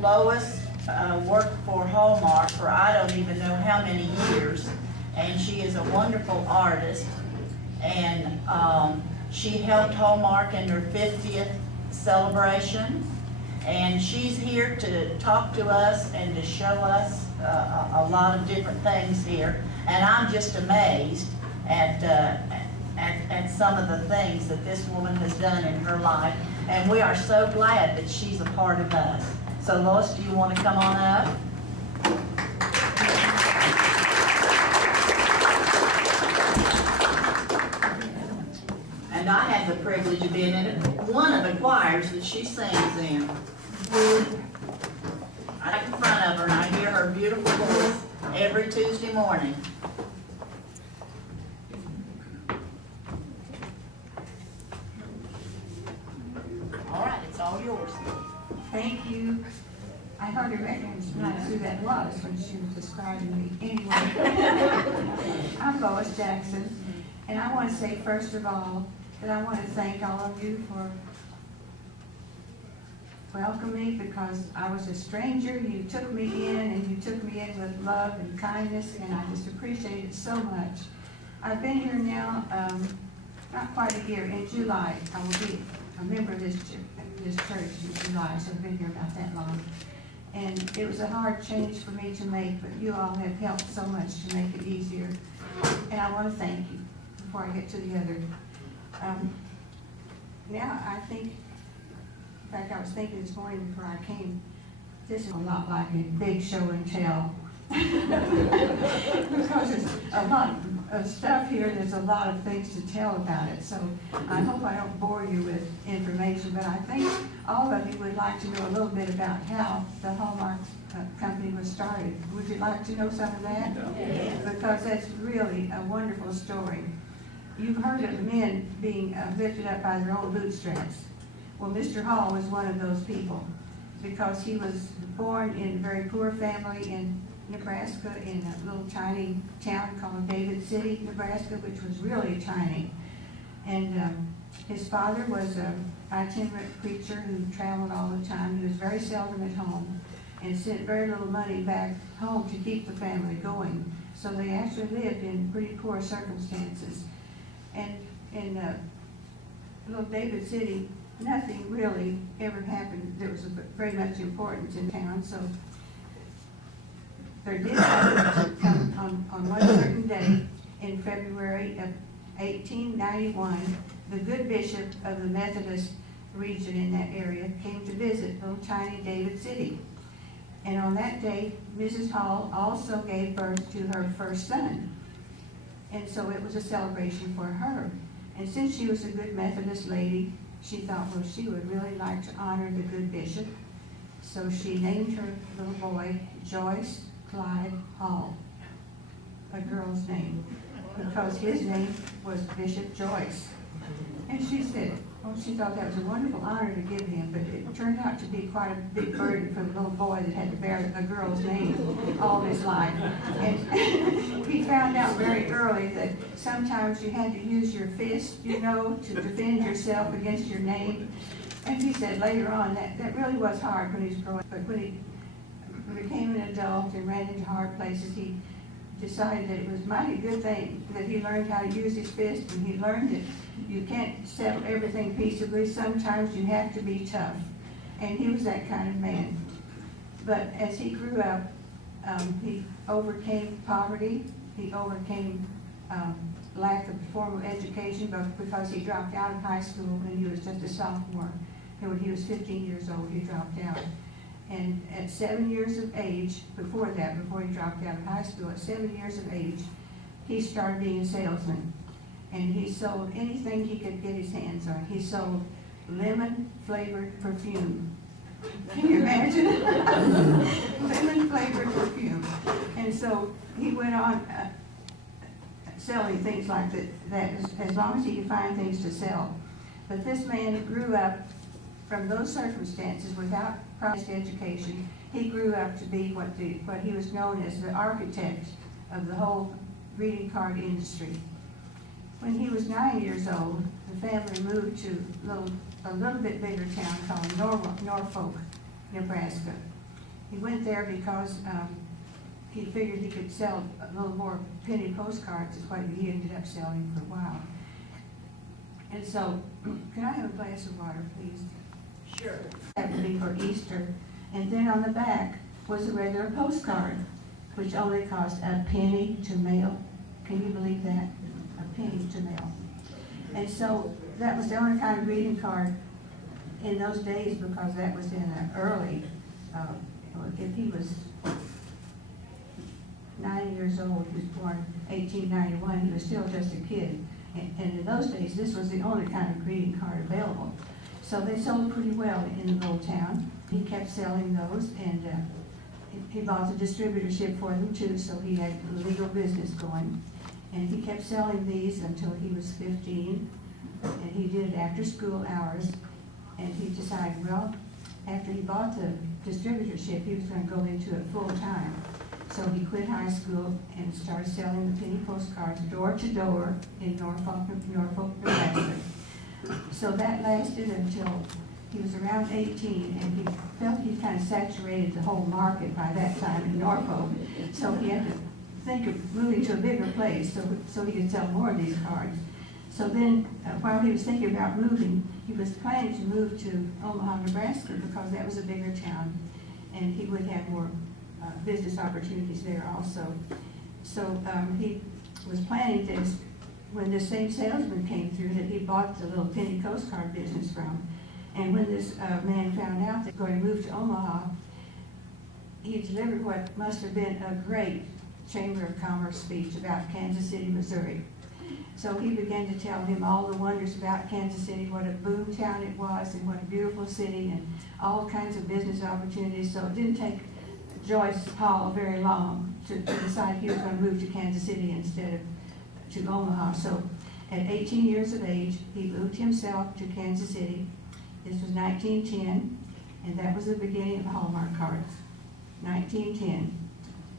Lois worked for Hallmark for I don't even know how many years, and she is a wonderful artist. And she helped Hallmark in their 50th celebration, and she's here to talk to us and to show us a lot of different things here. And I'm just amazed at some of the things that this woman has done in her life, and we are so glad that she's a part of us. So Lois, do you want to come on up? And I had the privilege of being in one of the choirs that she sings in. Right in front of her, and I hear her beautiful voice every Tuesday morning. All right, it's all yours. Thank you. I hardly recognized who that was when she was describing me. Anyway, I'm Lois Jackson, and I want to say first of all that I want to thank all of you for welcoming me, because I was a stranger. You took me in, and you took me in with love and kindness, and I just appreciate it so much. I've been here now not quite a year. In July, I will be a member of this church in July, so I've been here about that long. And it was a hard change for me to make, but you all have helped so much to make it easier. And I want to thank you before I get to the other. Now I think, in fact, I was thinking this morning before I came, this is a lot like a big show and tell. Because there's a lot of stuff here, there's a lot of things to tell about it. So I hope I don't bore you with information, but I think all of you would like to know a little bit about how the Hallmark company was started. Would you like to know some of that? Yeah. Because that's really a wonderful story. You've heard of men being lifted up by their own bootstraps. Well, Mr. Hall was one of those people, because he was born in a very poor family in Nebraska, in a little tiny town called David City, Nebraska, which was really tiny. And his father was an itinerant preacher who traveled all the time. He was very seldom at home and sent very little money back home to keep the family going. So they actually lived in pretty poor circumstances. And in little David City, nothing really ever happened. There was very much importance in town, so there did come on one certain day in February of 1891, the good bishop of the Methodist region in that area came to visit little tiny David City. And on that day, Mrs. Hall also gave birth to her first son. And so it was a celebration for her. And since she was a good Methodist lady, she thought, well, she would really like to honor the good bishop. So she named her little boy Joyce Clyde Hall, a girl's name, because his name was Bishop Joyce. And she said, oh, she thought that was a wonderful honor to give him, but it turned out to be quite a big burden for the little boy that had to bear a girl's name all his life. And he found out very early that sometimes you had to use your fist, you know, to defend yourself against your name. And he said later on that really was hard when he was growing up, but when he became an adult and ran into hard places, he decided that it was a mighty good thing that he learned how to use his fist, and he learned that you can't settle everything peaceably. Sometimes you have to be tough. And he was that kind of man. But as he grew up, he overcame poverty. He overcame lack of formal education, but because he dropped out of high school when he was just a sophomore. And when he was 15 years old, he dropped out. And at 7 years of age, before he dropped out of high school, at 7 years of age, he started being a salesman. And he sold anything he could get his hands on. He sold lemon-flavored perfume. Can you imagine? Lemon-flavored perfume. And so he went on selling things like that as long as he could find things to sell. But this man grew up from those circumstances without proper education. He grew up to be what he was known as the architect of the whole greeting card industry. When he was 9 years old, the family moved to a little bit bigger town called Norfolk, Nebraska. He went there because he figured he could sell a little more penny postcards, is what he ended up selling for a while. And so, can I have a glass of water, please? Sure. That would be for Easter. And then on the back was a regular postcard, which only cost a penny to mail. Can you believe that? A penny to mail. And so that was the only kind of greeting card in those days, because that was in the early, if he was 9 years old, he was born 1891, he was still just a kid. And in those days, this was the only kind of greeting card available. So they sold pretty well in the little town. He kept selling those, and he bought the distributorship for them too, so he had a legal business going. And he kept selling these until he was 15, and he did it after school hours. And he decided, well, after he bought the distributorship, he was going to go into it full time. So he quit high school and started selling the penny postcards door to door in Norfolk, Nebraska. So that lasted until he was around 18, and he felt he kind of saturated the whole market by that time in Norfolk. So he had to think of moving to a bigger place so he could sell more of these cards. So then, while he was thinking about moving, he was planning to move to Omaha, Nebraska, because that was a bigger town, and he would have more business opportunities there also. So he was planning this when the same salesman came through that he bought the little penny postcard business from. And when this man found out that he was going to move to Omaha, he delivered what must have been a great Chamber of Commerce speech about Kansas City, Missouri. So he began to tell him all the wonders about Kansas City, what a boom town it was, and what a beautiful city, and all kinds of business opportunities. So it didn't take Joyce Hall very long to decide he was going to move to Kansas City instead of to Omaha. So at 18 years of age, he moved himself to Kansas City. This was 1910, and that was the beginning of Hallmark cards, 1910.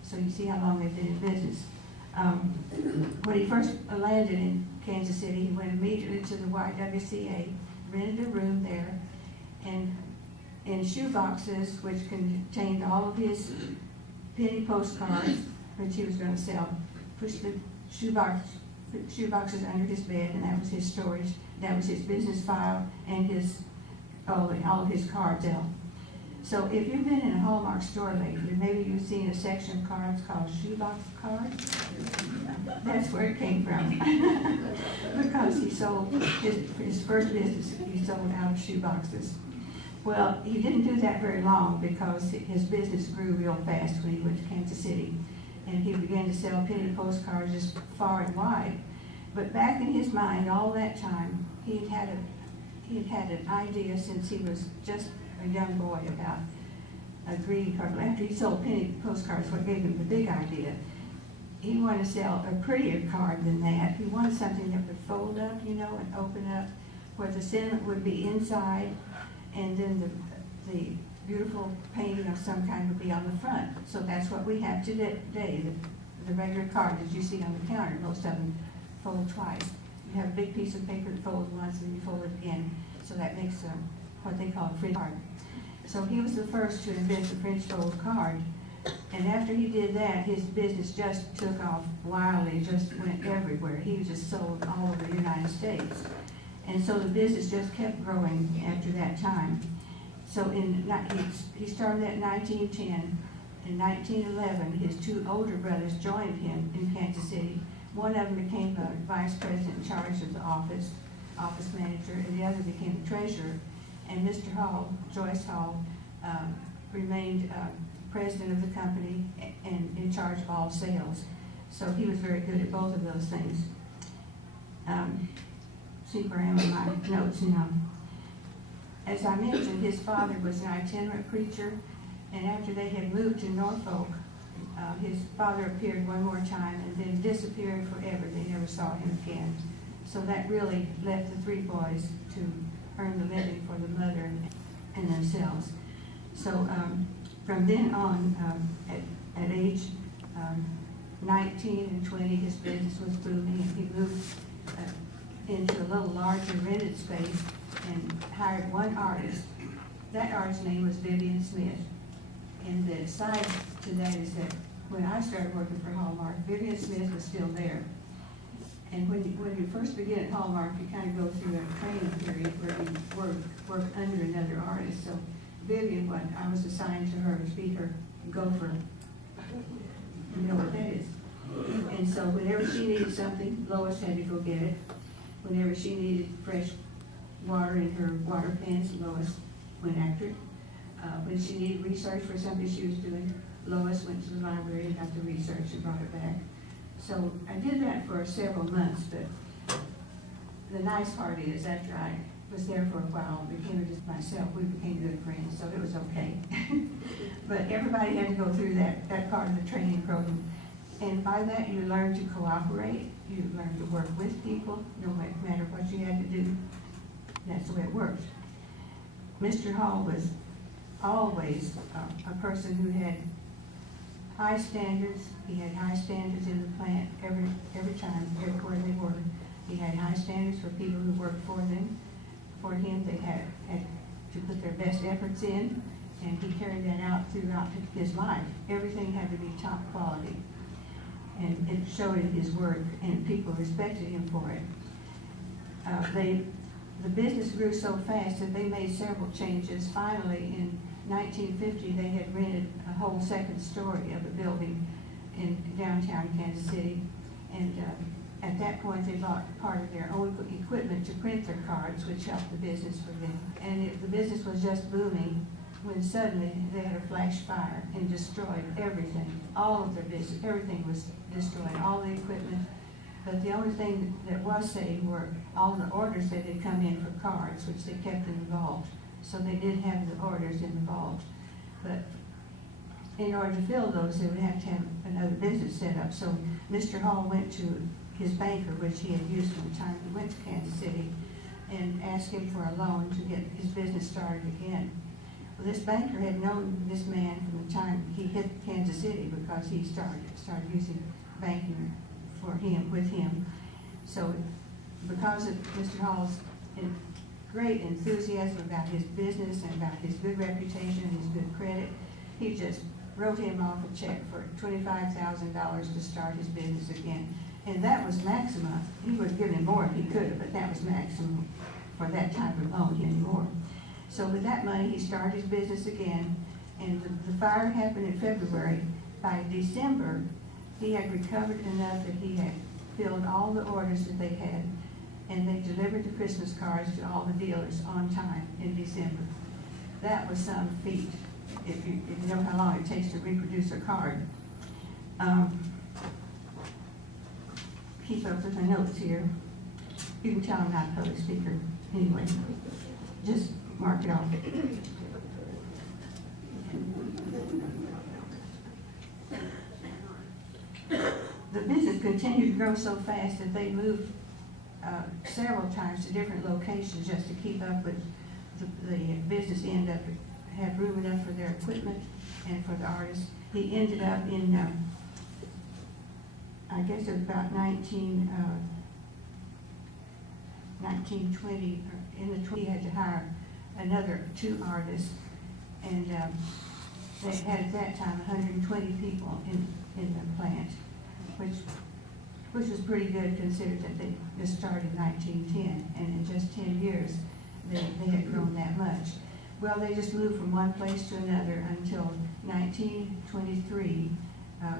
So you see how long they've been in business. When he first landed in Kansas City, he went immediately to the YWCA, rented a room there, and in shoe boxes, which contained all of his penny postcards, which he was going to sell, pushed the shoe boxes under his bed, and that was his storage. That was his business file and his all of his cards out. So if you've been in a Hallmark store lately, maybe you've seen a section of cards called shoebox cards. That's where it came from. Because he sold his first business, he sold out of shoe boxes. Well, he didn't do that very long, because his business grew real fast when he went to Kansas City. And he began to sell penny postcards just far and wide. But back in his mind all that time, he had an idea since he was just a young boy about a greeting card. After he sold penny postcards, what gave him the big idea, he wanted to sell a prettier card than that. He wanted something that would fold up, and open up, where the sentiment would be inside, and then the beautiful painting of some kind would be on the front. So that's what we have today. The regular card that you see on the counter, most of them fold twice. You have a big piece of paper that folds once, and you fold it again. So that makes what they call a French card. So he was the first to invent the French fold card. And after he did that, his business just took off wildly, just went everywhere. He just sold all over the United States. And so the business just kept growing after that time. So he started that in 1910. In 1911, his two older brothers joined him in Kansas City. One of them became a vice president in charge of the office manager, and the other became a treasurer. And Mr. Hall, Joyce Hall, remained president of the company and in charge of all sales. So he was very good at both of those things. See where I am in my notes now. As I mentioned, his father was an itinerant preacher, and after they had moved to Norfolk, his father appeared one more time and then disappeared forever. They never saw him again. So that really left the three boys to earn the living for the mother and themselves. So from then on, at age 19 and 20, his business was booming, and he moved into a little larger rented space and hired one artist that artist's name was Vivian Smith. And the side to that is that when I started working for Hallmark, Vivian Smith was still there. And when you first begin at Hallmark, you kind of go through a training period where you work under another artist. So Vivian, I was assigned to her to be her gopher. You know what that is. And so whenever she needed something, Lois had to go get it. Whenever she needed fresh water in her water pans, Lois went after it. When she needed research for something she was doing, Lois went to the library and got the research and brought it back. So I did that for several months, but the nice part is after I was there for a while, became just myself, we became good friends, so it was okay. But everybody had to go through that part of the training program. And by that, you learn to cooperate, you learn to work with people, no matter what you had to do. That's the way it worked. Mr. Hall was always a person who had high standards. He had high standards in the plant every time, everywhere they were. He had high standards for people who worked for them. For him, they had to put their best efforts in, and he carried that out throughout his life. Everything had to be top quality. And it showed in his work, and people respected him for it. The business grew so fast that they made several changes. Finally, in 1950, they had rented a whole second story of a building in downtown Kansas City. And at that point, they bought part of their own equipment to print their cards, which helped the business for them. And the business was just booming when suddenly they had a flash fire and destroyed everything. All of their business, everything was destroyed, all the equipment. But the only thing that was saved were all the orders that had come in for cards, which they kept in the vault. So they did have the orders in the vault. But in order to fill those, they would have to have another business set up. So Mr. Hall went to his banker, which he had used from the time he went to Kansas City, and asked him for a loan to get his business started again. Well, this banker had known this man from the time he hit Kansas City because he started using banking with him. So because of Mr. Hall's great enthusiasm about his business and about his good reputation and his good credit, he just wrote him off a check for $25,000 to start his business again. And that was maximum. He would have given him more if he could have, but that was maximum for that type of loan anymore. So with that money, he started his business again, and the fire happened in February. By December, he had recovered enough that he had filled all the orders that they had, and they delivered the Christmas cards to all the dealers on time in December. That was some feat, if you know how long it takes to reproduce a card. Keep up with my notes here. You can tell I'm not a public speaker anyway. Just mark it off. The business continued to grow so fast that they moved several times to different locations just to keep up with the business end up have room enough for their equipment and for the artists. He ended up in, I guess it was about 1920, or in the 20s, he had to hire another 2 artists, and they had at that time 120 people in the plant, which was pretty good considered that they just started in 1910, and in just 10 years they had grown that much. Well, they just moved from one place to another until 1923.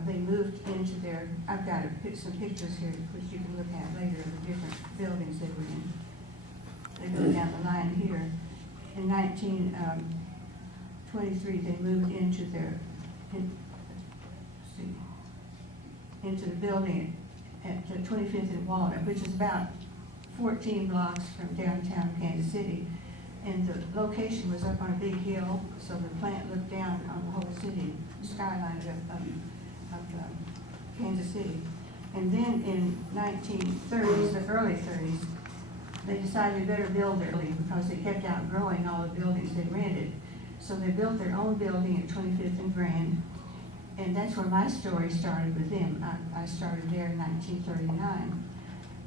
They moved into their, I've got some pictures here which you can look at later of the different buildings they were in. They go down the line here. In 1923, they moved into into the building at 25th and Walnut, which is about 14 blocks from downtown Kansas City. And the location was up on a big hill, so the plant looked down on the whole city, skyline of Kansas City. And then in 1930s, the early 30s, they decided they better build their building because they kept outgrowing all the buildings they rented. So they built their own building at 25th and Grand, and that's where my story started with them. I started there in 1939,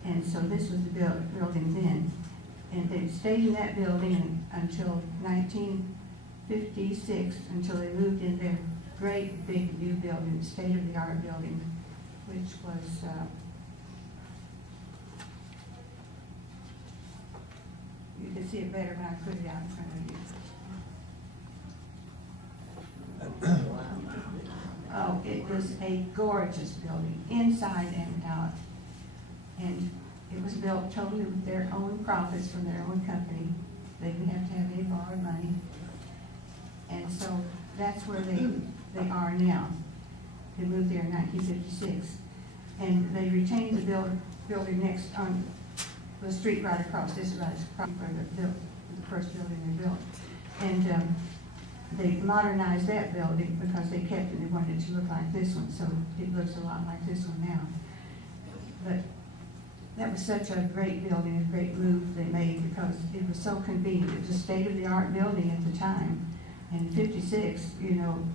and so this was the building then. And they stayed in that building until 1950, 1956 until they moved in their great big new building, state-of-the-art building, which was, you can see it better when I put it out in front of you. Oh, it was a gorgeous building, inside and out. And it was built totally with their own profits from their own company. They didn't have to have any borrowed money. And so that's where they are now. They moved there in 1956. And they retained the building next on the street right across. This is right across where they built the first building they built. And they modernized that building because they kept it. They wanted it to look like this one, so it looks a lot like this one now. But that was such a great building, a great move they made because it was so convenient. It was a state-of-the-art building at the time. In '56, you know,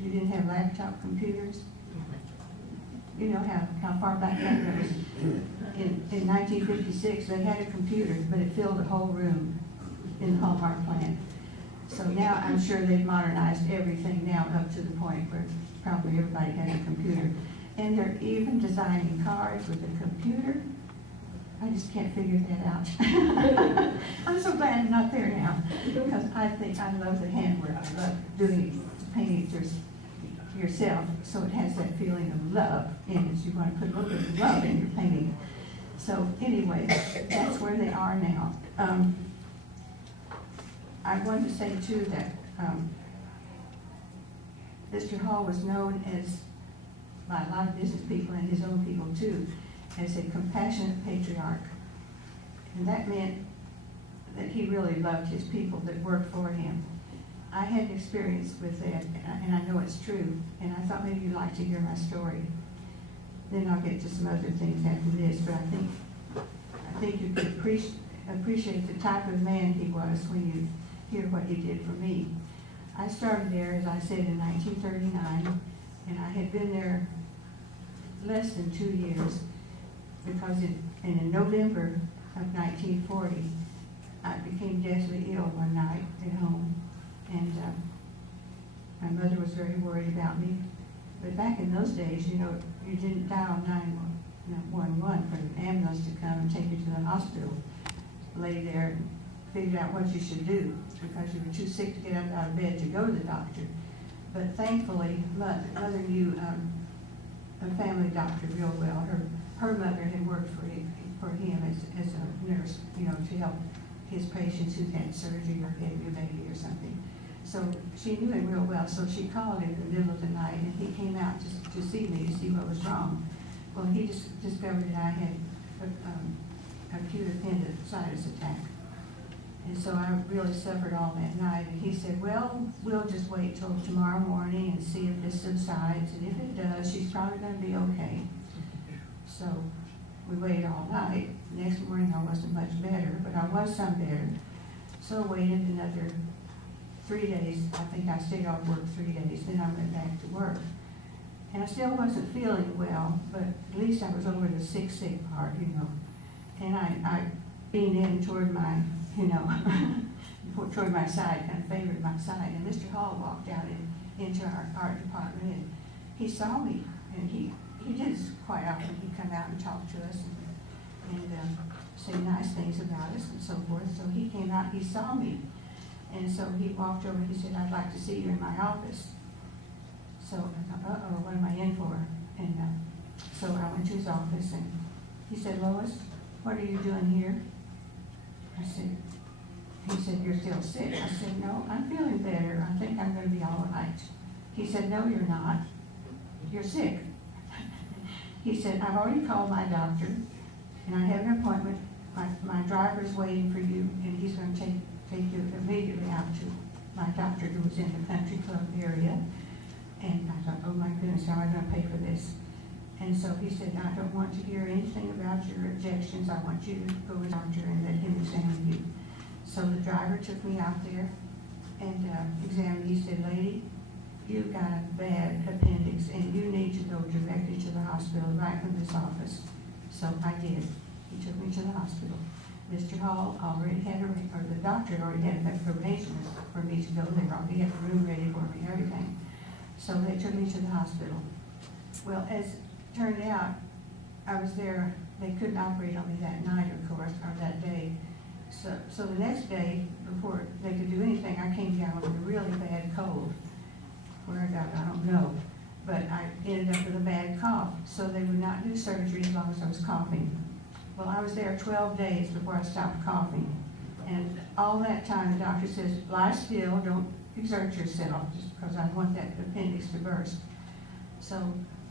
you didn't have laptop computers. You know how far back that was. In 1956, they had a computer, but it filled the whole room in the Hallmark plant. So now I'm sure they've modernized everything now up to the point where probably everybody has a computer. And they're even designing cars with a computer. I just can't figure that out. I'm so glad I'm not there now because I think I love the handwork. I love doing painting yourself, so it has that feeling of love in it. You want to put a little bit of love in your painting. So anyway, that's where they are now. I wanted to say too that Mr. Hall was known as, by a lot of business people and his own people too, as a compassionate patriarch. And that meant that he really loved his people that worked for him. I had experience with that, and I know it's true, and I thought maybe you'd like to hear my story. Then I'll get to some other things after this, but I think you could appreciate the type of man he was when you hear what he did for me. I started there, as I said, in 1939, and I had been there less than 2 years because in November of 1940, I became deathly ill one night at home, and my mother was very worried about me. But back in those days, you know, you didn't dial 911 for an ambulance to come and take you to the hospital. Lay there and figure out what you should do because you were too sick to get up out of bed to go to the doctor. But thankfully, mother knew a family doctor real well. Her mother had worked for him as a nurse, you know, to help his patients who had surgery or had a new baby or something. So she knew him real well, so she called him in the middle of the night, and he came out to see me, to see what was wrong. Well, he just discovered that I had acute appendicitis attack. And so I really suffered all that night. And he said, well, we'll just wait till tomorrow morning and see if this subsides. And if it does, she's probably going to be okay. So we waited all night. Next morning I wasn't much better, but I was some better. So I waited another 3 days. I think I stayed off work 3 days. Then I went back to work. And I still wasn't feeling well, but at least I was over the sick part, you know. And I leaned in toward my, you know, toward my side, kind of favored my side. And Mr. Hall walked out into our art department, and he saw me. And he did this quite often. He'd come out and talk to us and say nice things about us and so forth. So he came out, he saw me. And so he walked over and he said, I'd like to see you in my office. So I thought, uh-oh, what am I in for? And so I went to his office, and he said, Lois, what are you doing here? I said, he said, you're still sick. I said, no, I'm feeling better. I think I'm going to be all right. He said, no, you're not. You're sick. He said, I've already called my doctor, and I have an appointment. My driver's waiting for you, and he's going to take you immediately out to my doctor who was in the country club area. And I thought, oh my goodness, how am I going to pay for this? And so he said, I don't want to hear anything about your objections. I want you to go to the doctor and let him examine you. So the driver took me out there and examined me. He said, lady, you've got a bad appendix and you need to go directly to the hospital right from this office. So I did. He took me to the hospital. Mr. Hall already had or the doctor already had arrangements for me to go there. He had the room ready for me and everything. So they took me to the hospital. Well, as it turned out, I was there, they couldn't operate on me that night, of course, or that day. So the next day, before they could do anything, I came down with a really bad cold. Where I got it, I don't know. But I ended up with a bad cough, so they would not do surgery as long as I was coughing. Well, I was there 12 days before I stopped coughing. And all that time, the doctor says, lie still, don't exert yourself, just because I want that appendix to burst. So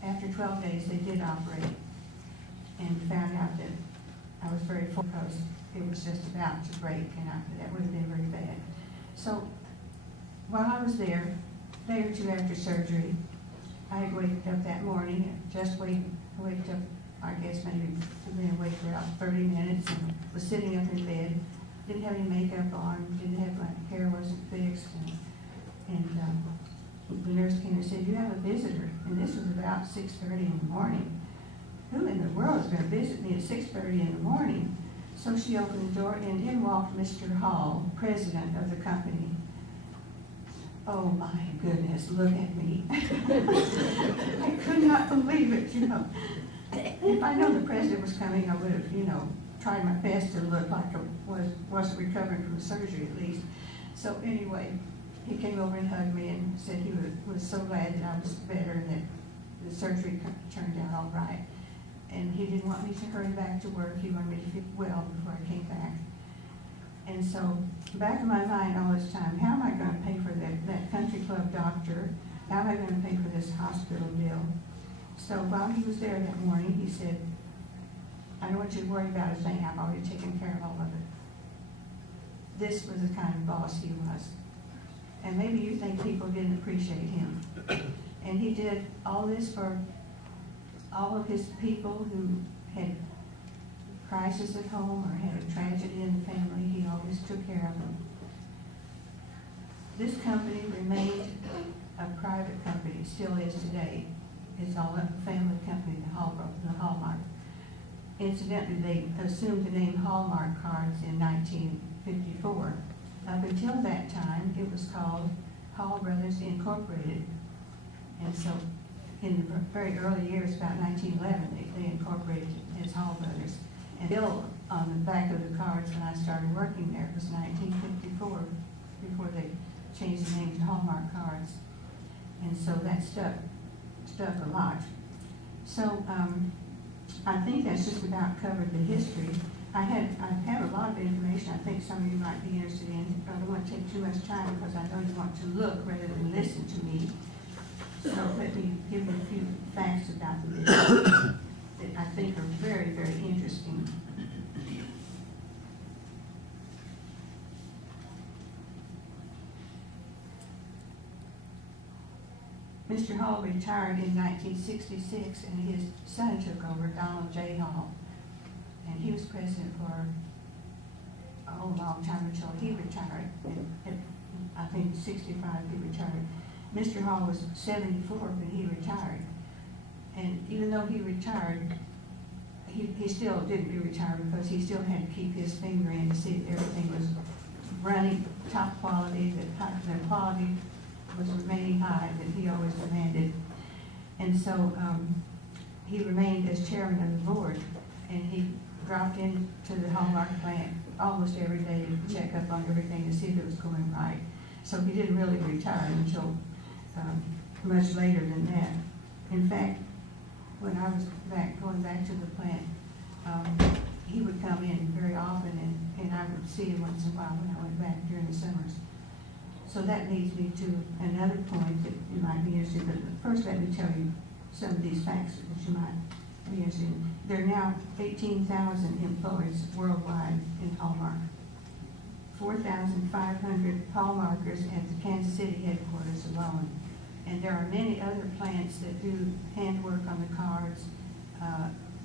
after 12 days, they did operate and found out that I was very full because it was just about to break, and that would have been very bad. So while I was there, a day or two after surgery, I had waked up that morning, I waked up, I guess maybe been awake for about 30 minutes and was sitting up in bed. Didn't have any makeup on, my hair wasn't fixed, and the nurse came and said, you have a visitor, and this was about 6:30 in the morning. Who in the world is going to visit me at 6:30 in the morning? So she opened the door, and in walked Mr. Hall, president of the company. Oh my goodness, look at me. I could not believe it, you know. If I know the president was coming, I would have, tried my best to look like I wasn't recovering from surgery at least. So anyway, he came over and hugged me and said he was so glad that I was better and that the surgery turned out all right. And he didn't want me to hurry back to work. He wanted me to get well before I came back. And so, back in my mind all this time, how am I going to pay for that country club doctor? How am I going to pay for this hospital bill? So while he was there that morning, he said, I don't want you to worry about a thing. I've already taken care of all of it. This was the kind of boss he was. And maybe you think people didn't appreciate him. And he did all this for all of his people who had crisis at home or had a tragedy in the family. He always took care of them. This company remained a private company, still is today. It's all a family company, the Hallmark. Incidentally, they assumed the name Hallmark cards in 1954. Up until that time, it was called Hall Brothers Incorporated. And so in the very early years, about 1911, they incorporated it as Hall Brothers. And the bill on the back of the cards when I started working there was 1954, before they changed the name to Hallmark cards. And so that stuck a lot. So I think that's just about covered the history. I have a lot of information I think some of you might be interested in, but I don't want to take too much time because I know you want to look rather than listen to me. So let me give you a few facts about the business that I think are very, very interesting. Mr. Hall retired in 1966, and his son took over, Donald J. Hall. And he was president for a long time until he retired. At, I think, 65 he retired. Mr. Hall was 74 when he retired. And even though he retired, he still didn't retire because he still had to keep his finger in to see that everything was running top quality, that the quality was remaining high that he always demanded. And so he remained as chairman of the board, and he dropped into the Hallmark plant almost every day to check up on everything to see if it was going right. So he didn't really retire until much later than that. In fact, when I was going back to the plant, he would come in very often, and I would see him once in a while when I went back during the summers. So that leads me to another point that you might be interested in. But first, let me tell you some of these facts that you might be interested in. There are now 18,000 employees worldwide in Hallmark. 4,500 Hallmarkers at the Kansas City headquarters alone. And there are many other plants that do handwork on the cards,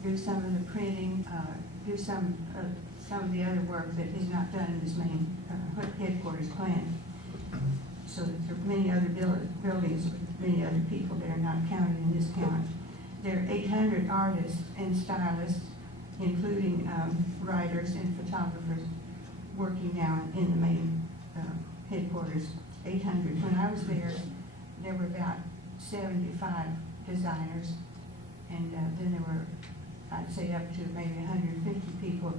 do some of the printing, do some of the other work that is not done in this main headquarters plant. So there are many other buildings with many other people that are not counted in this count. There are 800 artists and stylists including writers and photographers working now in the main headquarters, 800. When I was there were about 75 designers, and then there were, I'd say, up to maybe 150 people,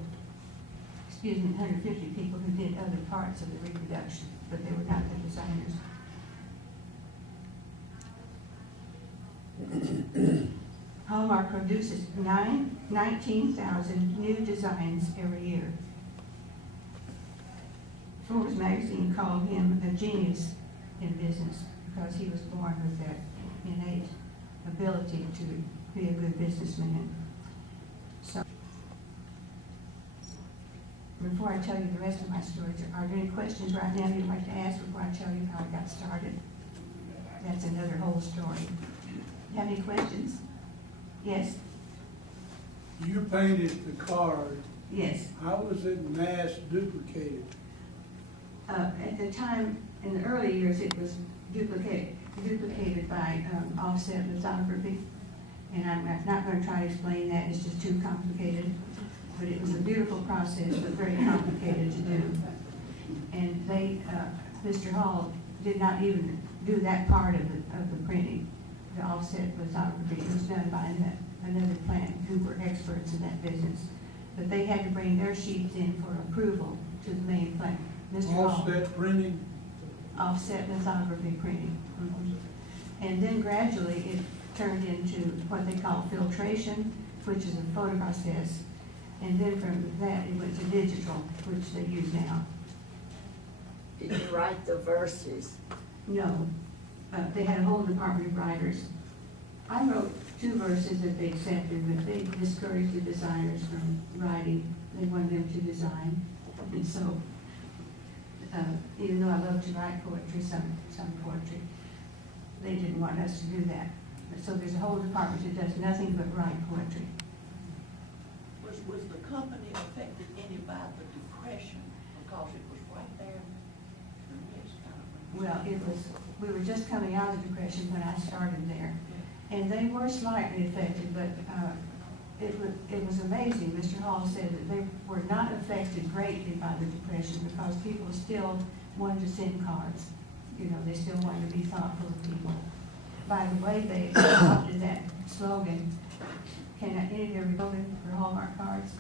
150 people who did other parts of the reproduction, but they were not the designers. Hallmark produces 19,000 new designs every year. Forbes magazine called him a genius in business because he was born with that innate ability to be a good businessman. So, before I tell you the rest of my story, are there any questions right now you'd like to ask before I tell you how I got started? That's another whole story. Have any questions? Yes? You painted the card. Yes. How was it mass duplicated? At the time, in the early years, it was duplicated by offset lithography. And I'm not going to try to explain that, it's just too complicated. But it was a beautiful process, but very complicated to do. And they, Mr. Hall did not even do that part of the printing, the offset lithography. It was done by another plant who were experts in that business. But they had to bring their sheets in for approval to the main plant. Mr. Hall. Offset printing? Offset lithography printing. And then gradually it turned into what they call filtration, which is a photo process. And then from that it went to digital, which they use now. Did you write the verses? No, they had a whole department of writers. I wrote 2 verses that they accepted, but they discouraged the designers from writing. They wanted them to design. And so, even though I love to write poetry, some poetry, they didn't want us to do that. So there's a whole department that does nothing but write poetry. Was the company affected any by the Depression because it was right there in the midst of it? Well, we were just coming out of the Depression when I started there. And they were slightly affected, but it was amazing. Mr. Hall said that they were not affected greatly by the Depression because people still wanted to send cards. You know, they still wanted to be thoughtful of people. By the way, they adopted that slogan. Can any of you ever vote for Hallmark cards?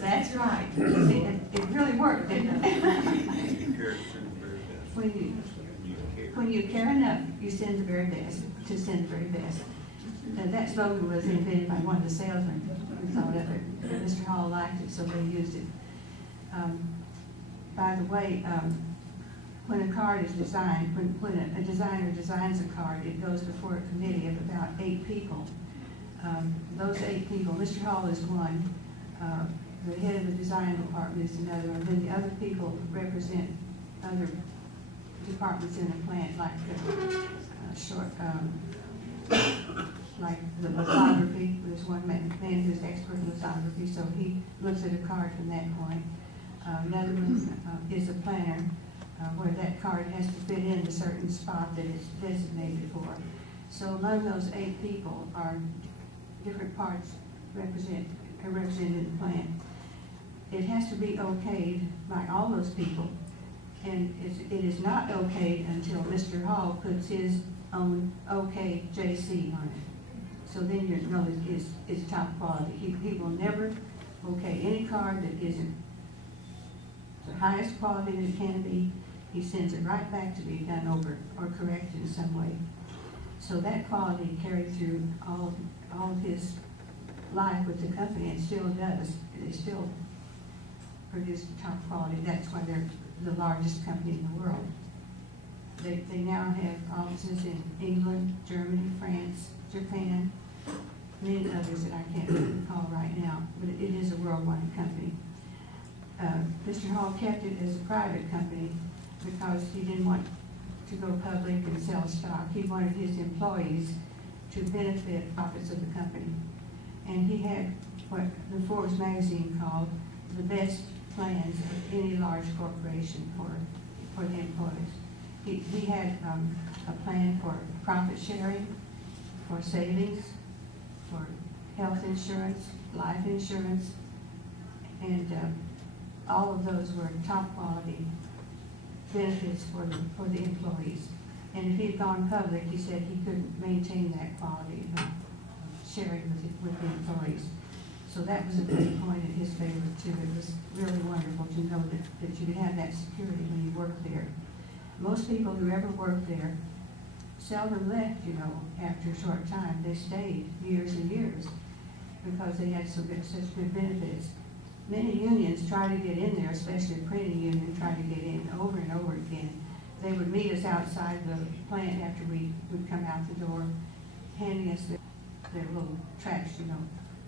That's right. See, it really worked, didn't it? When you care enough, you send the very best, to send the very best. And that slogan was invented by one of the salesmen who thought of it. And Mr. Hall liked it, so they used it. By the way, when a card is designed, when a designer designs a card, it goes before a committee of about 8 people. Those 8 people, Mr. Hall is one, the head of the design department is another, and then the other people represent other departments in the plant, like like the lithography. There's one man who's expert in lithography, so he looks at a card from that point. Another one is a planner, where that card has to fit in a certain spot that it's designated for. So among those 8 people are different parts represented in the plant. It has to be okayed by all those people, and it is not okayed until Mr. Hall puts his own OKJC on it. So then you know it's top quality. He will never okay any card that isn't the highest quality that it can be. He sends it right back to be done over or corrected in some way. So that quality carried through all of his life with the company, and still does. They still produce top quality. That's why they're the largest company in the world. They now have offices in England, Germany, France, Japan, many others that I can't recall right now, but it is a worldwide company. Mr. Hall kept it as a private company because he didn't want to go public and sell stock. He wanted his employees to benefit profits of the company. And he had what the Forbes magazine called the best plans of any large corporation for the employees. He had a plan for profit sharing, for savings, for health insurance, life insurance, and all of those were top quality benefits for the employees. And if he had gone public, he said he couldn't maintain that quality of sharing with the employees. So that was a big point in his favor too. It was really wonderful to know that you could have that security when you worked there. Most people who ever worked there seldom left, you know, after a short time. They stayed years and years because they had such good benefits. Many unions try to get in there, especially the printing union, try to get in over and over again. They would meet us outside the plant after we would come out the door, handing us their little tracts, you know,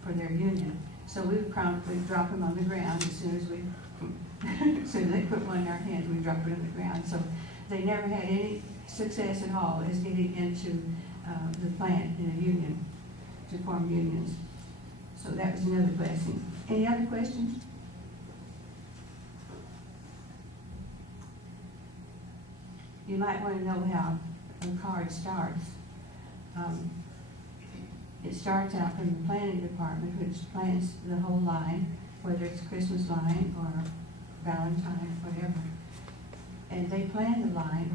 for their union. So we would promptly drop them on the ground as soon as they put one in our hands, we drop it on the ground. So they never had any success at all as getting into the plant in a union, to form unions. So that was another blessing. Any other questions? You might want to know how a card starts. It starts out from the planning department, which plans the whole line, whether it's Christmas line or Valentine, whatever. And they plan the line,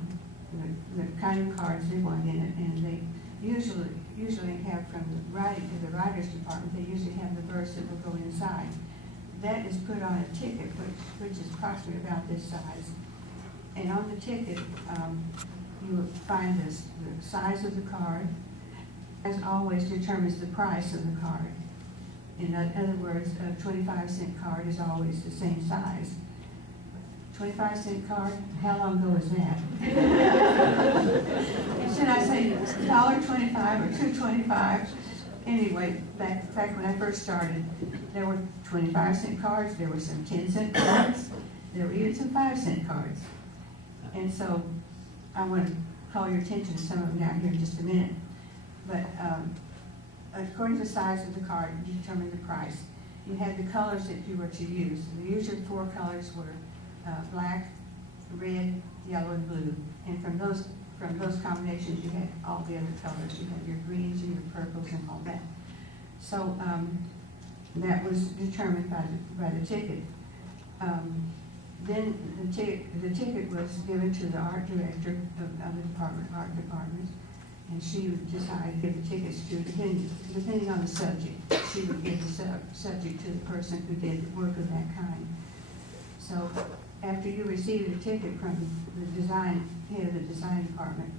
the kind of cards they want in it, and they usually have from the writer's department, they usually have the verse that will go inside. That is put on a ticket, which is approximately about this size. And on the ticket, you will find the size of the card. As always, determines the price of the card. In other words, a 25-cent card is always the same size. 25-cent card, how long ago was that? Should I say $1.25 or $2.25? Anyway, back when I first started, there were 25-cent cards, there were some 10-cent cards, there were even some 5-cent cards. And so I want to call your attention to some of them down here in just a minute. But according to the size of the card, you determine the price. You had the colors that you were to use. The usual 4 colors were black, red, yellow, and blue. And from those combinations, you had all the other colors. You had your greens and your purples and all that. So that was determined by the ticket. Then the ticket was given to the art director of the art department, and she would decide to give the tickets to, depending on the subject. She would give the subject to the person who did work of that kind. So after you received a ticket from the head of the design department,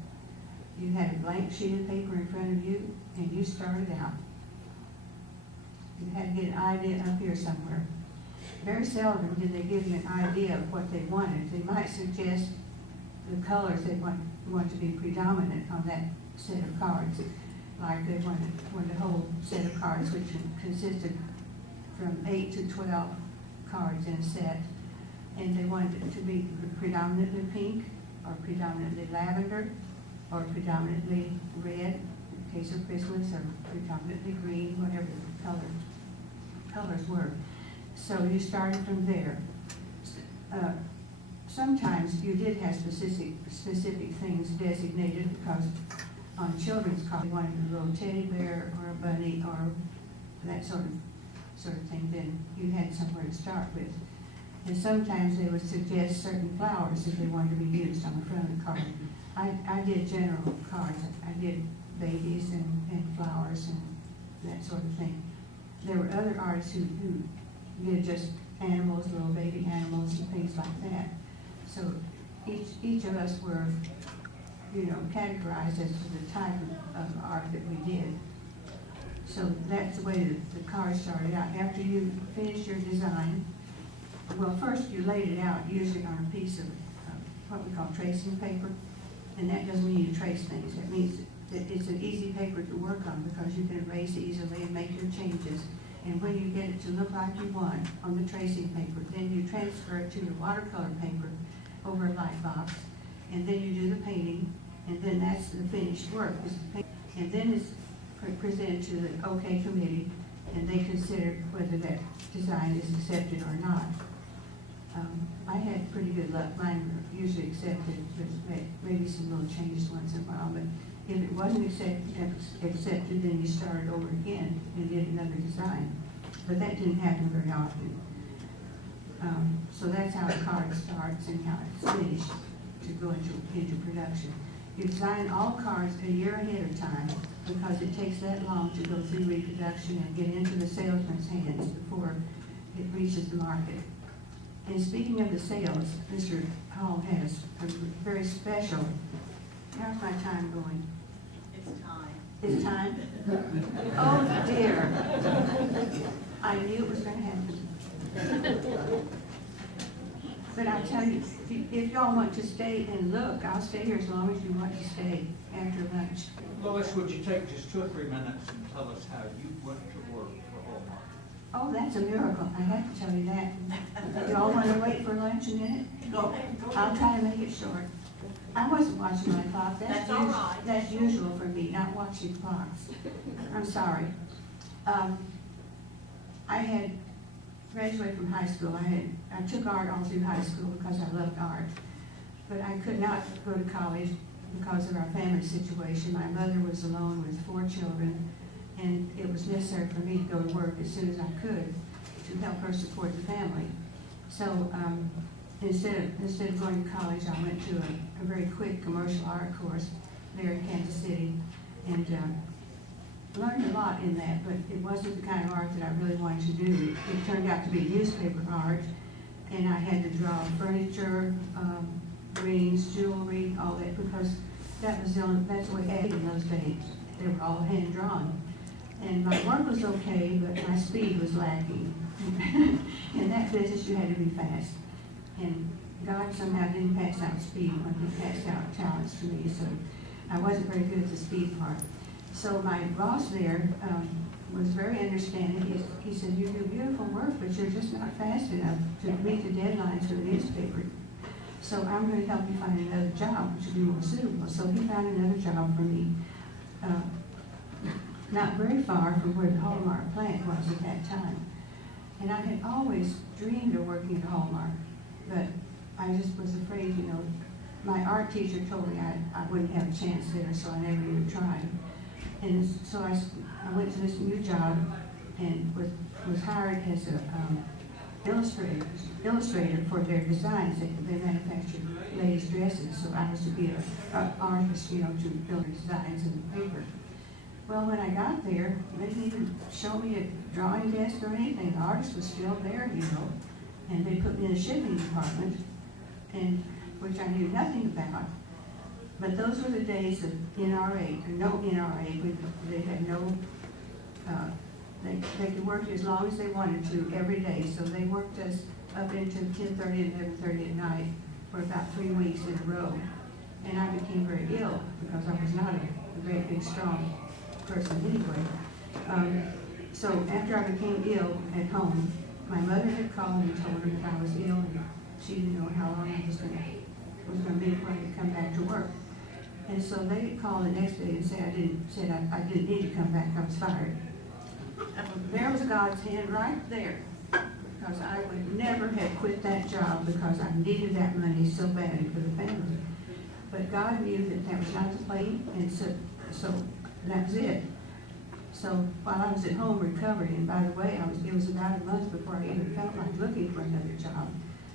you had a blank sheet of paper in front of you, and you started out. You had to get an idea up here somewhere. Very seldom did they give you an idea of what they wanted. They might suggest the colors they want to be predominant on that set of cards. Like they wanted a whole set of cards which consisted from 8 to 12 cards in a set. And they wanted it to be predominantly pink, or predominantly lavender, or predominantly red, in case of Christmas, or predominantly green, whatever the colors were. So you started from there. Sometimes you did have specific things designated, because on children's cards, you wanted a little teddy bear or a bunny or that sort of thing. Then you had somewhere to start with. And sometimes they would suggest certain flowers that they wanted to be used on the front of the card. I did general cards. I did babies and flowers and that sort of thing. There were other artists who did just animals, little baby animals and things like that. So each of us were, categorized as to the type of art that we did. So that's the way the card started out. After you finished your design, well, first you laid it out usually on a piece of what we call tracing paper. And that doesn't mean you trace things. That means that it's an easy paper to work on, because you can erase easily and make your changes. And when you get it to look like you want on the tracing paper, then you transfer it to your watercolor paper over a light box. And then you do the painting, and then that's the finished work. And then it's presented to the OK committee, and they consider whether that design is accepted or not. I had pretty good luck. Mine were usually accepted, but maybe some little changes once in a while, but If it wasn't accepted, then you started over again and did another design. But that didn't happen very often. So that's how a card starts and how it's finished to go into production. You design all cards a year ahead of time because it takes that long to go through reproduction and get into the salesman's hands before it reaches the market. And speaking of the sales, Mr. Hall has a very special, how's my time going? It's time. It's time? Oh dear. I knew it was gonna happen. But I'll tell you, if y'all want to stay and look, I'll stay here as long as you want to stay after lunch. Lois, would you take just 2 or 3 minutes and tell us how you went to work for Hallmark? Oh, that's a miracle. I have to tell you that. Y'all want to wait for lunch a minute? Go. I'll try to make it short. I wasn't watching my clock. That's all right. That's usual for me, not watching clocks. I'm sorry. I had graduated from high school. I took art all through high school because I loved art. But I could not go to college because of our family situation. My mother was alone with 4 children, and it was necessary for me to go to work as soon as I could to help her support the family. So instead of going to college, I went to a very quick commercial art course there in Kansas City, and learned a lot in that, but it wasn't the kind of art that I really wanted to do. It turned out to be newspaper art, and I had to draw furniture, rings, jewelry, all that, because that's the way Ed in those days. They were all hand drawn. And my work was okay, but my speed was lacking. In that business, you had to be fast. And God somehow didn't pass out speed when He passed out talents to me, so I wasn't very good at the speed part. So my boss there was very understanding. He said, "You do beautiful work, but you're just not fast enough to meet the deadlines for the newspaper. So I'm going to help you find another job which would be more suitable." So he found another job for me, not very far from where the Hallmark plant was at that time. And I had always dreamed of working at Hallmark, but I just was afraid, you know. My art teacher told me I wouldn't have a chance there, so I never even tried. And so I went to this new job and was hired as a illustrator for their designs. They manufactured ladies' dresses, so I was to be an artist, you know, to build designs in the paper. Well, when I got there, they didn't even show me a drawing desk or anything. The artist was still there, you know, and they put me in a shipping department, and which I knew nothing about. But those were the days of NRA, or no NRA. They had no, they could work as long as they wanted to every day. So they worked us up into 10:30 and 11:30 at night for about 3 weeks in a row. And I became very ill because I was not a very big, strong person anyway. So after I became ill at home, my mother had called and told her that I was ill, and she didn't know how long I was going to be before I could come back to work. And so they called the next day and said I didn't need to come back, I was fired. There was God's hand right there, because I would never have quit that job because I needed that money so badly for the family. But God knew that that was not the plan, and so that was it. So while I was at home recovering, and by the way, it was about a month before I even felt like looking for another job.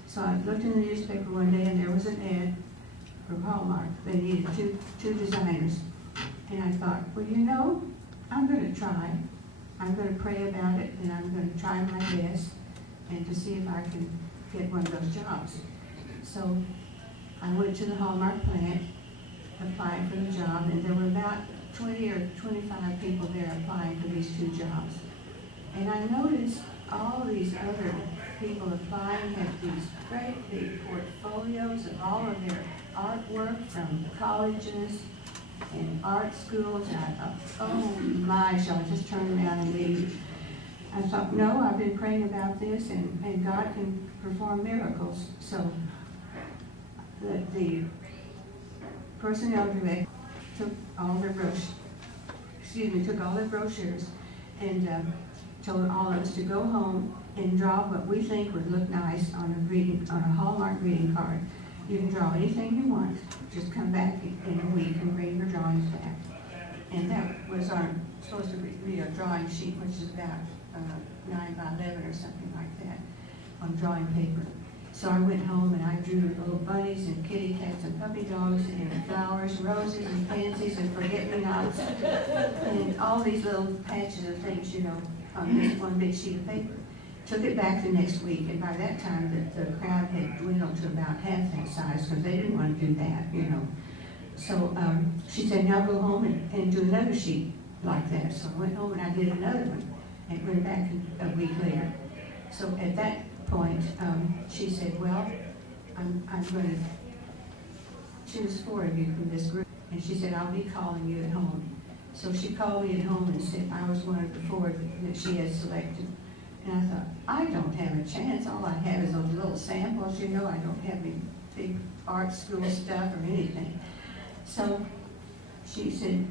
So I looked in the newspaper one day, and there was an ad from Hallmark. They needed two designers. And I thought, well, you know, I'm going to try. I'm going to pray about it, and I'm going to try my best and to see if I can get one of those jobs. So I went to the Hallmark plant, applied for the job, and there were about 20 or 25 people there applying for these 2 jobs. And I noticed all these other people applying had these great big portfolios of all of their artwork from colleges and art schools. And I thought, oh my, shall I just turn around and leave? I thought, no, I've been praying about this, and God can perform miracles. So the personnel director took all their brochures and told all of us to go home and draw what we think would look nice on a Hallmark greeting card. You can draw anything you want, just come back in a week and bring your drawings back. And that was supposed to be a drawing sheet, which is about 9 by 11 or something like that, on drawing paper. So I went home and I drew little bunnies and kitty cats and puppy dogs and flowers, roses and pansies and forget-me-nots, and all these little patches of things, you know, on this one big sheet of paper. Took it back the next week, and by that time, the crowd had dwindled to about half that size, because they didn't want to do that, you know. So she said, now go home and do another sheet like that. So I went home and I did another one, and went back a week later. So at that point, she said, well, I'm going to choose 4 of you from this group. And she said, I'll be calling you at home. So she called me at home and said I was one of the 4 that she had selected. And I thought, I don't have a chance. All I have is those little samples, you know. I don't have any big art school stuff or anything. So she said,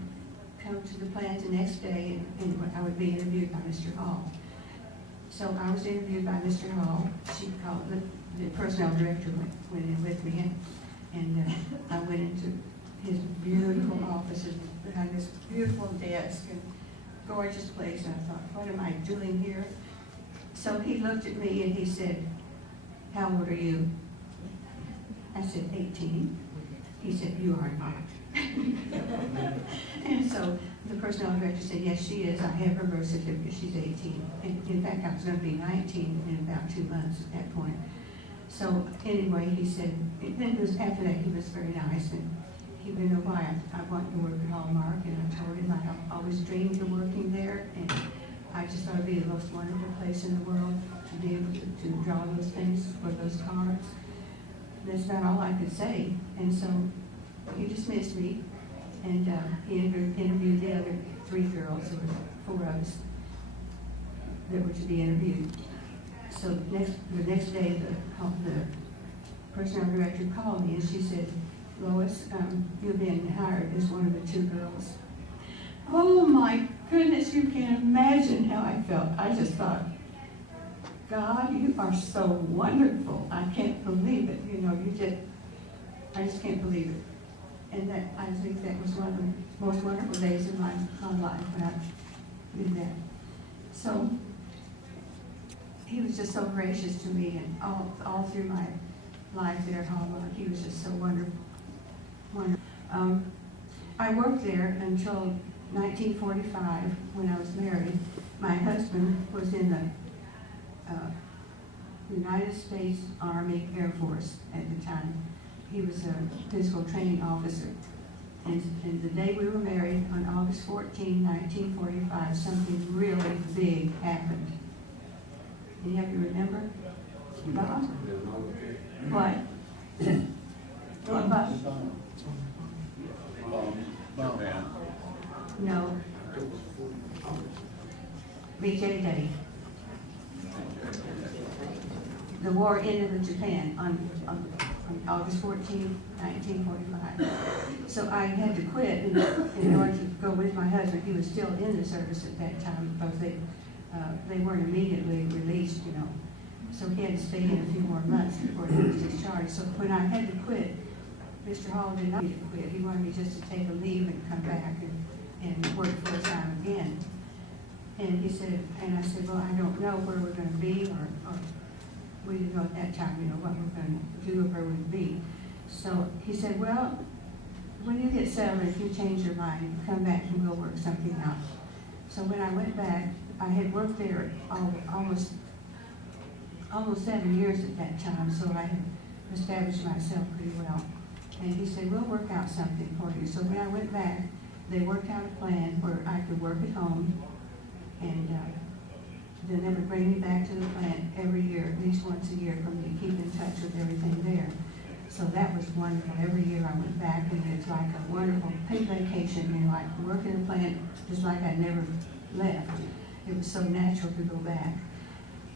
come to the plant the next day, and I would be interviewed by Mr. Hall. So I was interviewed by Mr. Hall. She called, the personnel director went in with me, and I went into his beautiful offices behind this beautiful desk and gorgeous place. And I thought, what am I doing here? So he looked at me and he said, how old are you? I said, 18. He said, you are not. And so the personnel director said, yes, she is. I have her birth certificate. She's 18. And in fact, I was going to be 19 in about 2 months at that point. So anyway, he said, then it was after that he was very nice. And he didn't know why I want to work at Hallmark. And I told him I always dreamed of working there. And I just thought it would be the most wonderful place in the world to be able to draw those things for those cards. That's about all I could say. And so he dismissed me, and he interviewed the other 3 girls. There were 4 of us that were to be interviewed. So the next day, the personnel director called me, and she said, Lois, you've been hired as one of the 2 girls. Oh my goodness, you can't imagine how I felt. I just thought, God, you are so wonderful. I can't believe it. You know, I just can't believe it. And that, I think that was one of the most wonderful days of my life when I did that. So he was just so gracious to me, and all through my life there at Hallmark, he was just so wonderful. I worked there until 1945, when I was married. My husband was in the United States Army Air Force at the time. He was a physical training officer. And the day we were married, on August 14, 1945, something really big happened. Any of you remember? Bob? What? What, Bob? No. VJ Day. The war ended with Japan on August 14, 1945. So I had to quit in order to go with my husband. He was still in the service at that time because they weren't immediately released, you know. So he had to stay in a few more months before he was discharged. So when I had to quit, Mr. Hall did not need to quit. He wanted me just to take a leave and come back and work full time again. And he said, and I said, well, I don't know where we're going to be, or we didn't know at that time, you know, what we're going to do or where we'd be. So he said, well, when you get settled, if you change your mind, come back and we'll work something out. So when I went back, I had worked there almost 7 years at that time, so I had established myself pretty well. And he said, we'll work out something for you. So when I went back, they worked out a plan where I could work at home, and then they would bring me back to the plant every year, at least once a year, for me to keep in touch with everything there. So that was wonderful. Every year I went back, and it's like a wonderful paid vacation, you know, like working the plant just like I never left. It was so natural to go back.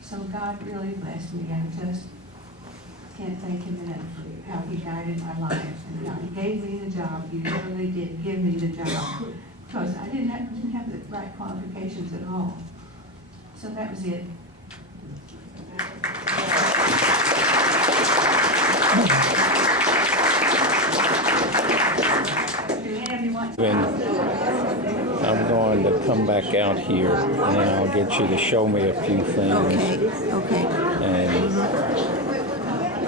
So God really blessed me. I just can't thank him enough for how he guided my life and how he gave me the job. He really did give me the job, because I didn't have the right qualifications at all. So that was it. on to come back out here, and then I'll get you to show me a few things. Okay.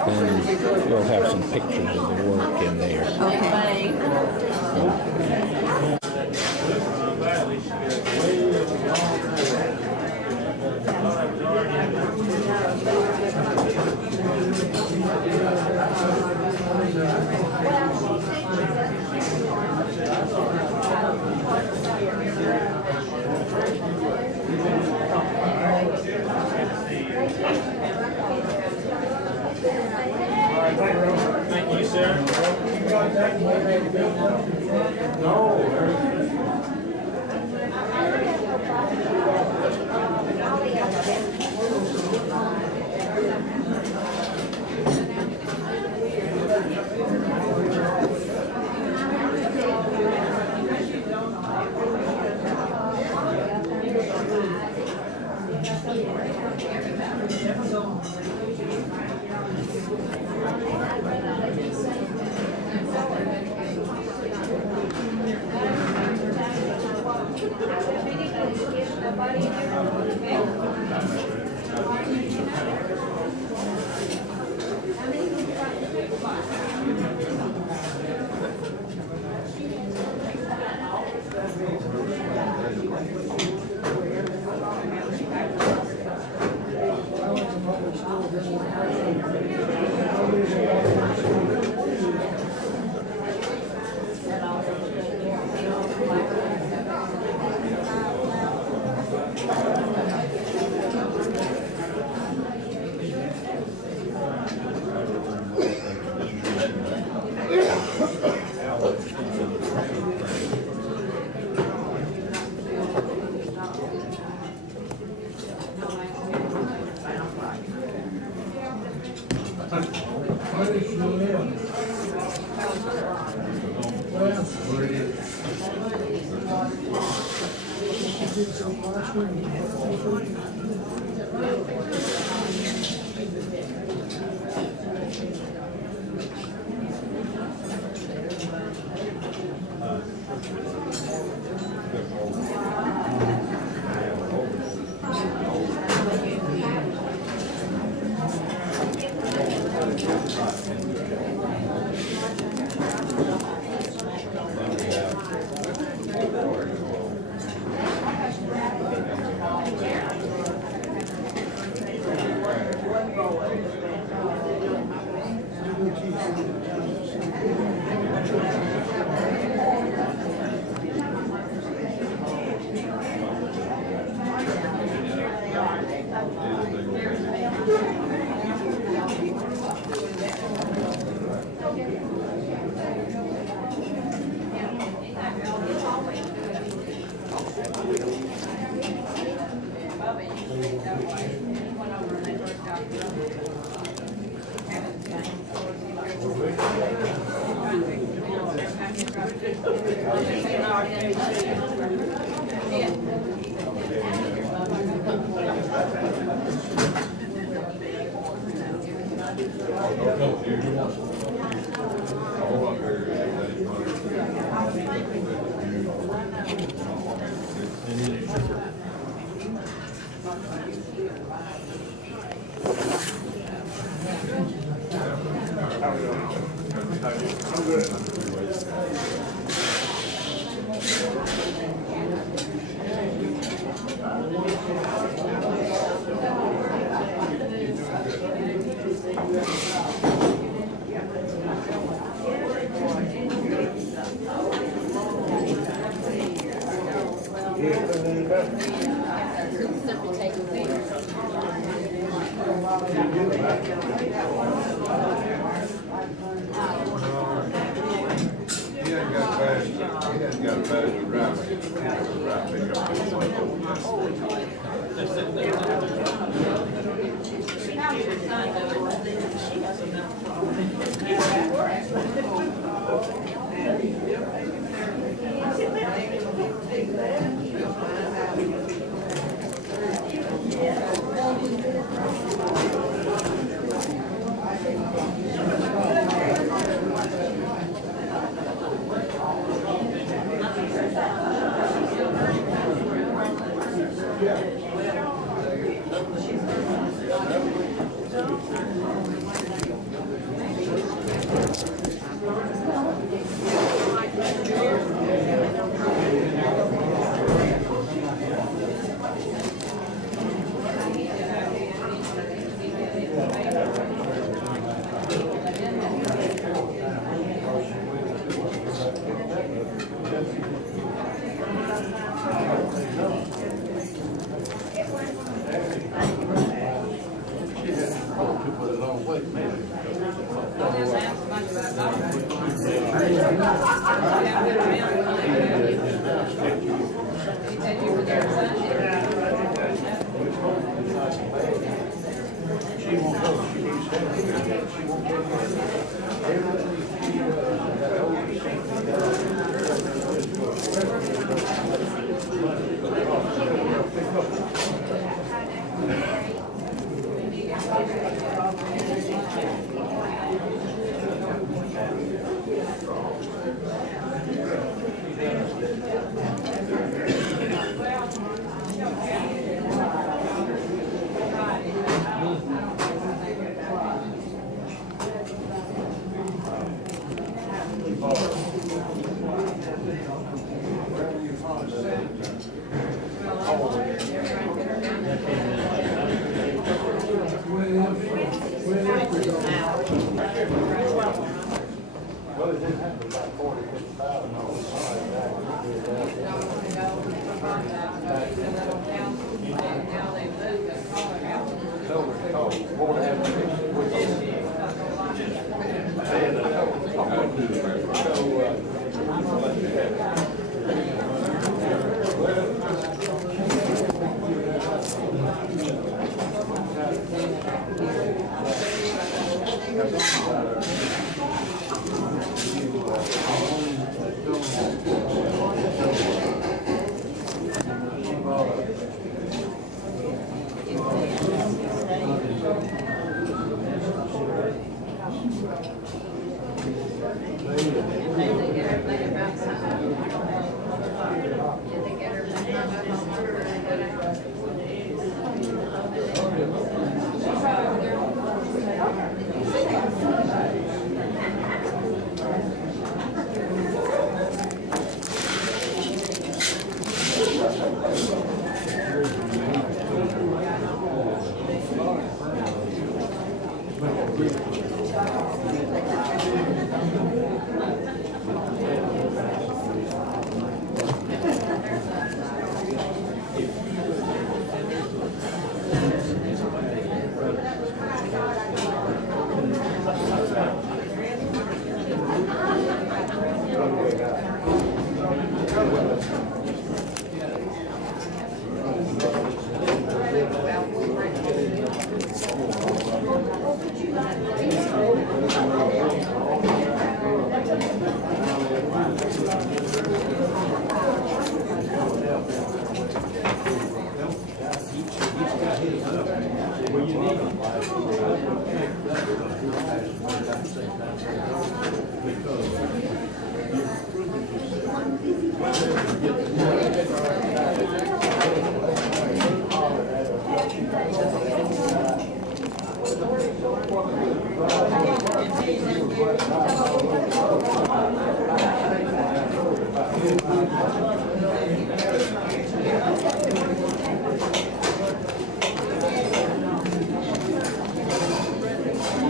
And you'll have some pictures of the work in there. Okay. Thank you, sir.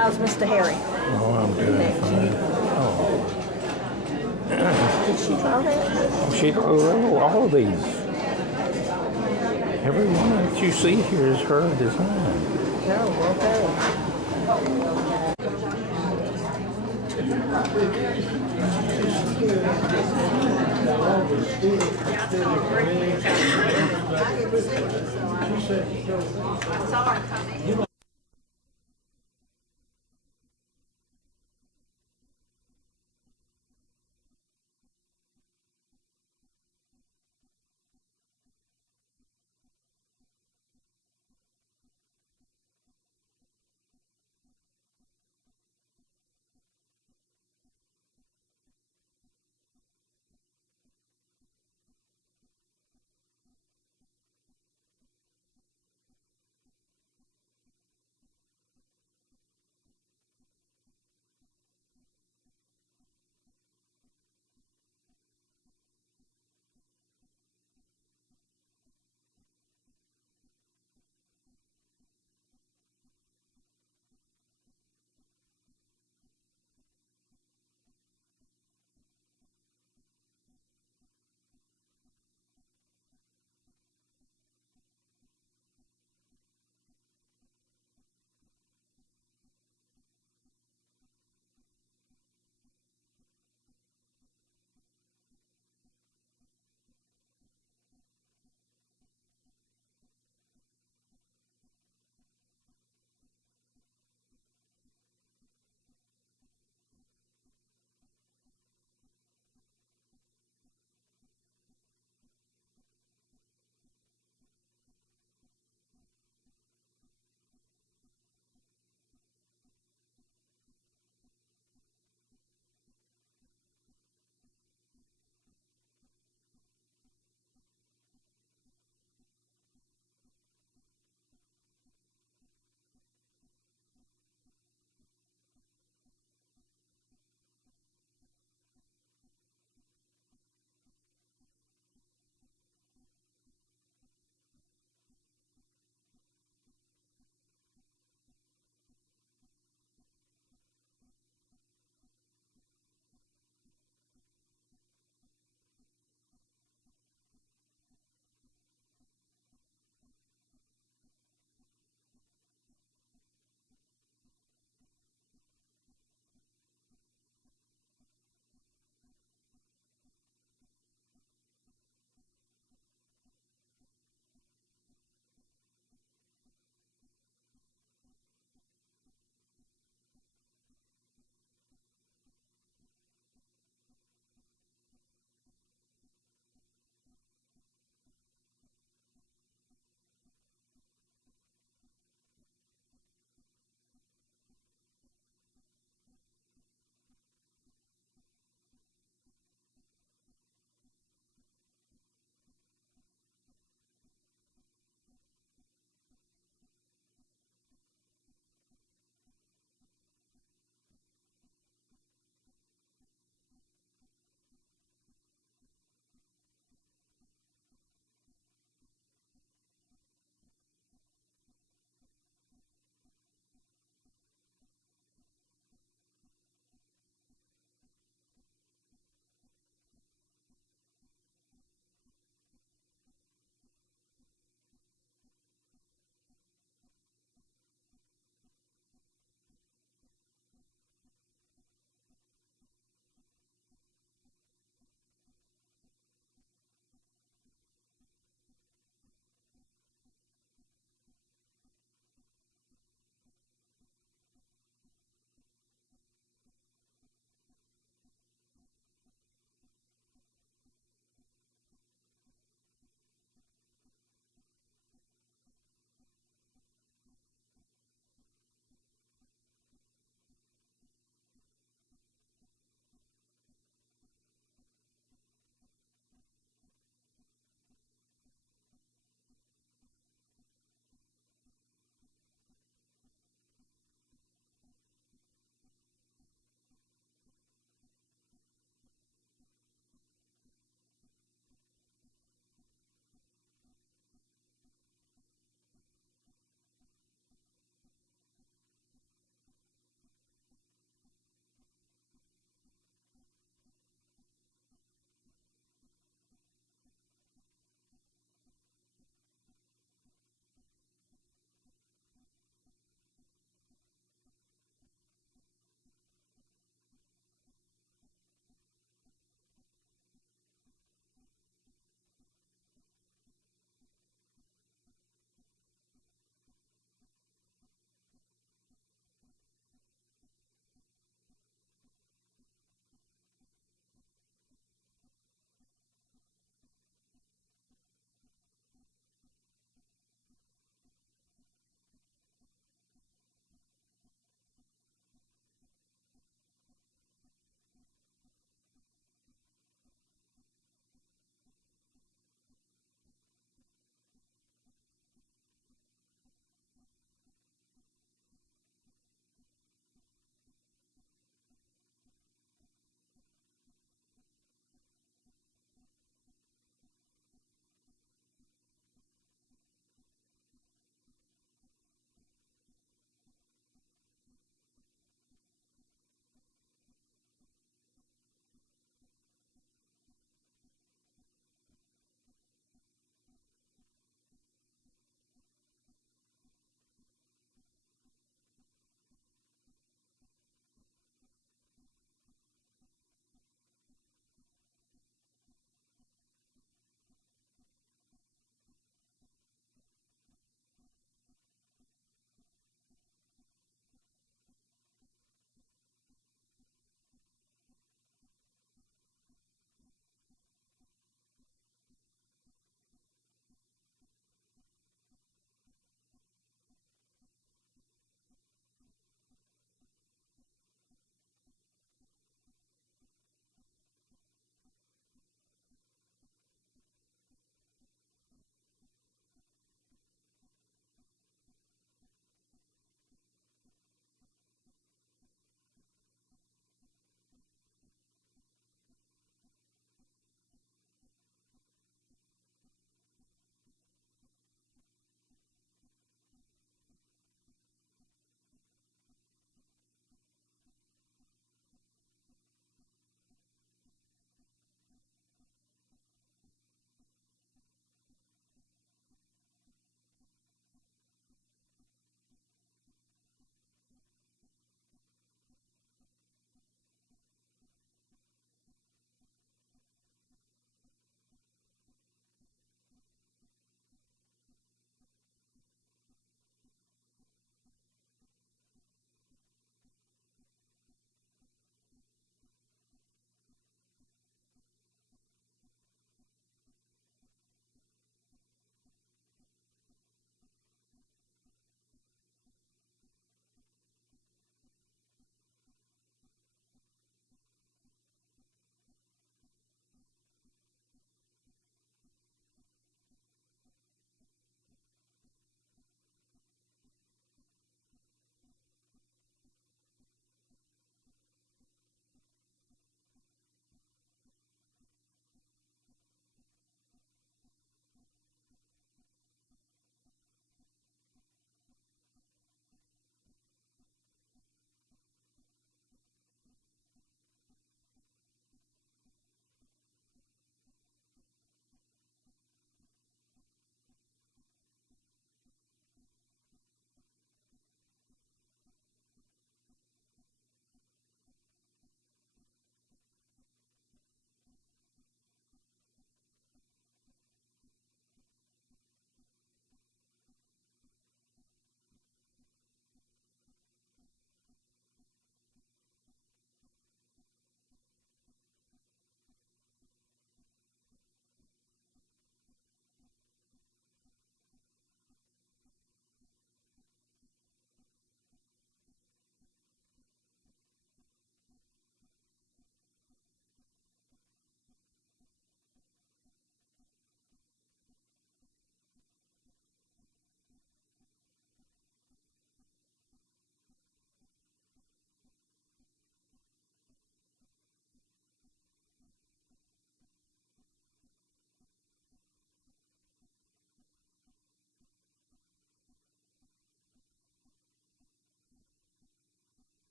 How's Mr. Harry? Oh, I'm doing fine. Oh. Did she draw that? She drew all of these. Every one that you see here is her design. Oh, okay.